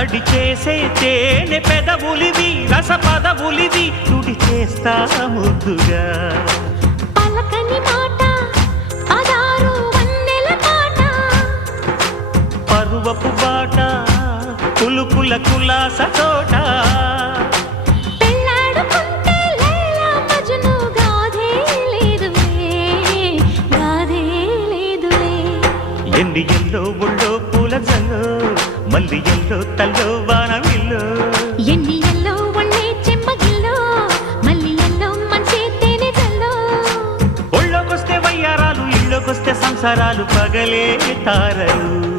తడి చేసే తేనె పెదవులివి రస పదవులివి తుడి చేస్తా ముద్దుగా పలకని మాట పదారు వన్నెల పాట పరువపు బాట కులుకుల కులాస తోట ఎన్ని ఎల్లో ఉండో పూల జంగ వంది ఎల్లో తల్లో వానవిల్లో ఎన్ని ఎల్లో ఒళ్ళే చెమ్మగిల్లో మళ్ళీ ఎల్లో మంచి తేనె తల్లో ఒళ్ళోకొస్తే వయ్యారాలు ఇళ్ళోకొస్తే సంసారాలు పగలే తారలు